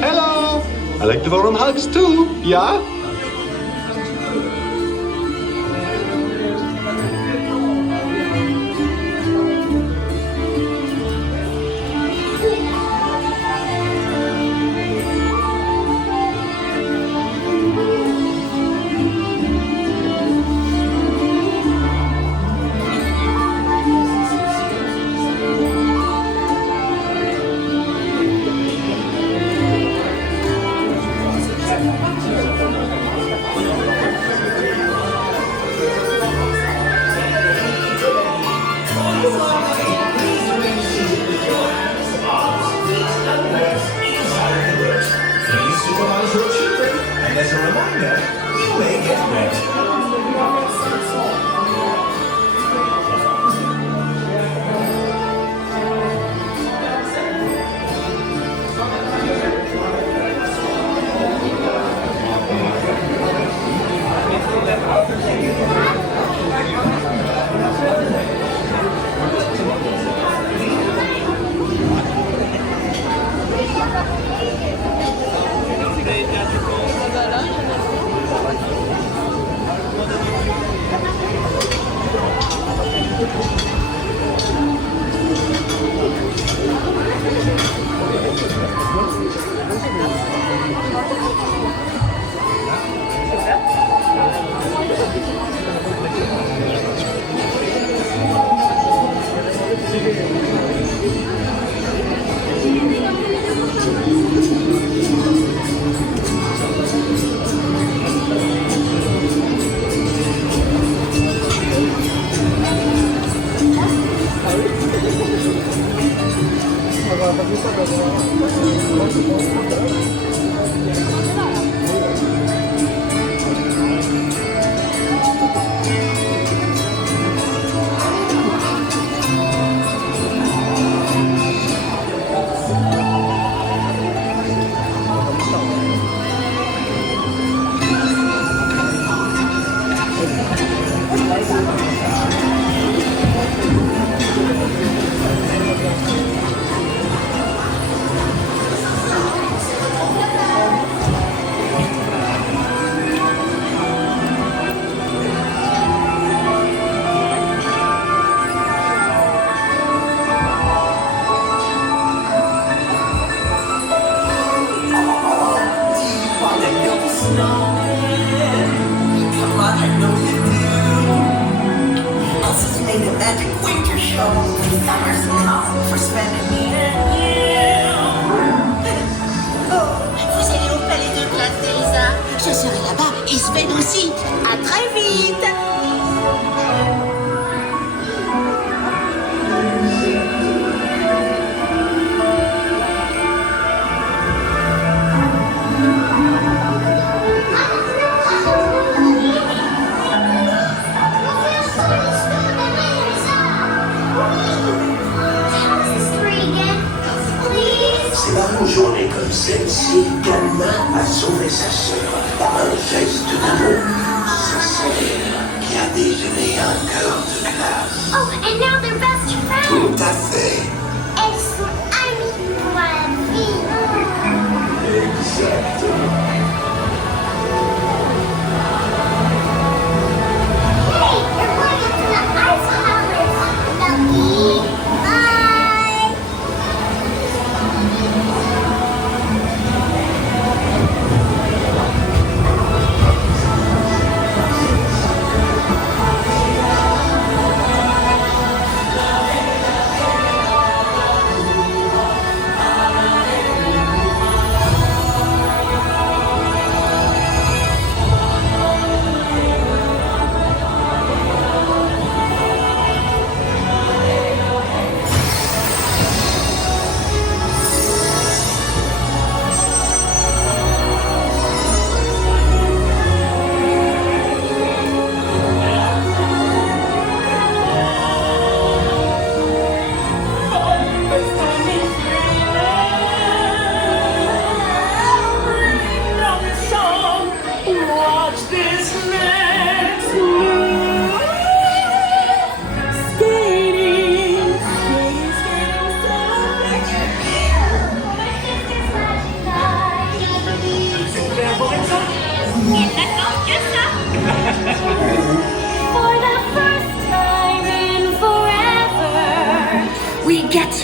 Hello! I like the warm hugs too, yeah? Une journée comme celle-ci, Calma a sauvé sa sœur par un geste d'amour sincère qui a déjeuné un cœur de glace. Oh, and now they're best friends. Tout à fait. Elles sont amies pour la vie. Exactement. Hey, we're going into the ice palace. Lucky. Bye.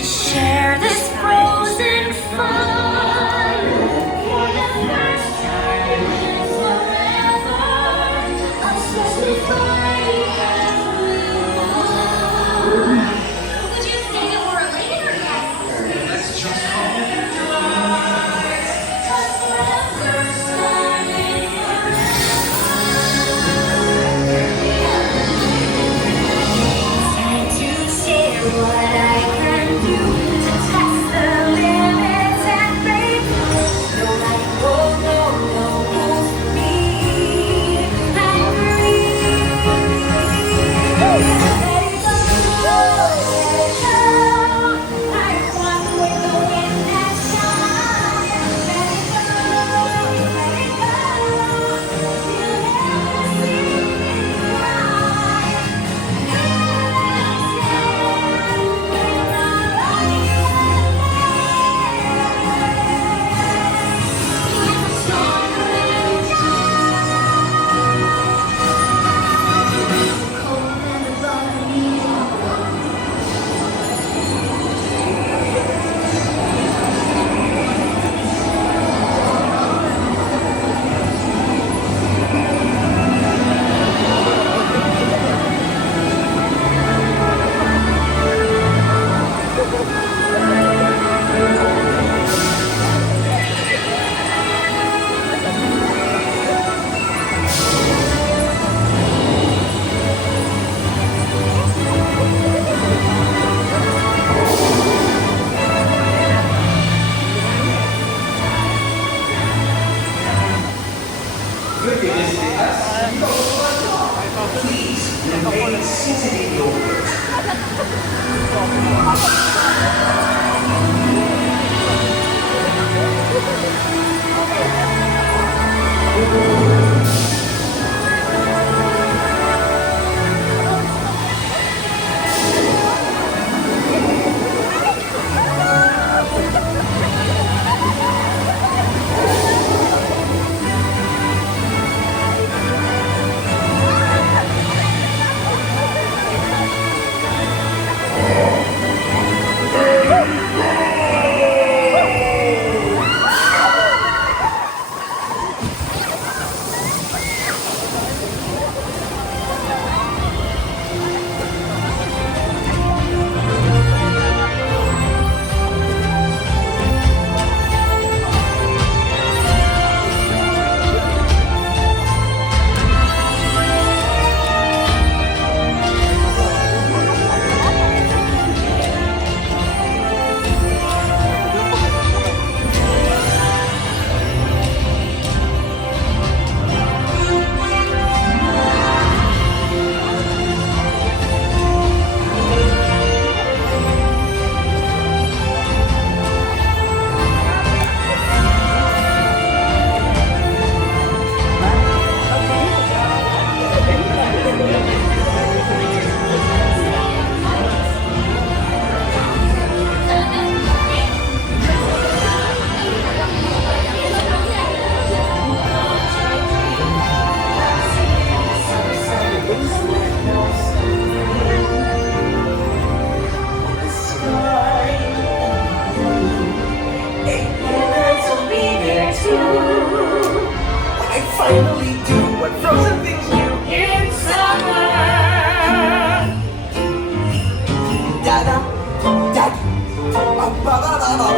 to share this frozen fun. For the first time in forever, I'll set the party as we want. Would you say that we're elated or yes? Let's just hope. For the first time in forever, to share what I can do to test the limits and break. No light, no rules for me. I'm free. Let it go, let it go. I walk with the wind that's high. Let it go, let it go. You'll never see me cry. Please remain seated in your boat. Finally do what frozen things do in summer. Da-da, da-da, ba-ba-da-da-da.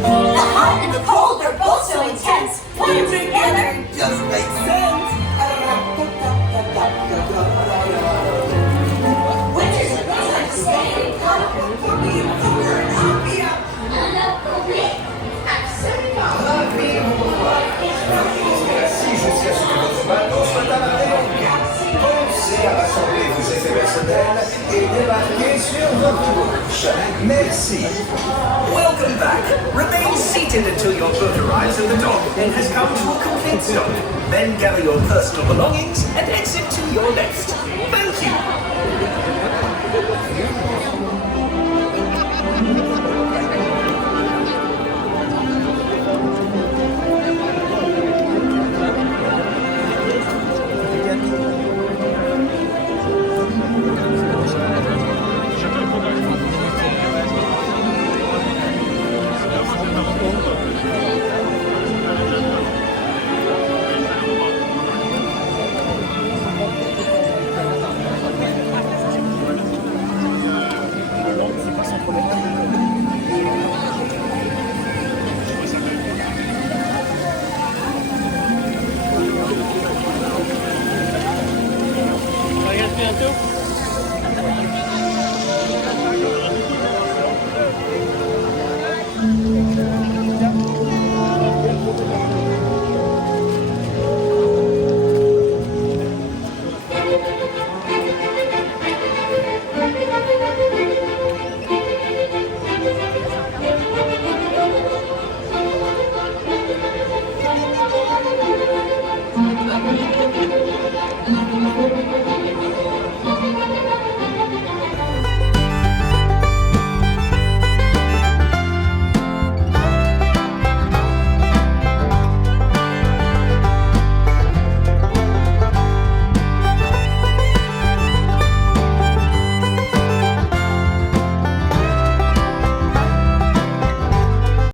The hot and the cold, they're both so intense. Put them together. Just makes sense. Winter's a good time to stay and cuddle. Pensez à rassembler vos effets personnels et débarquer sur votre bouche. Merci. Welcome back. Remain seated until your boat arrives and the dock end has come to a complete stop. Then gather your personal belongings and exit to your left. Thank you. Bye.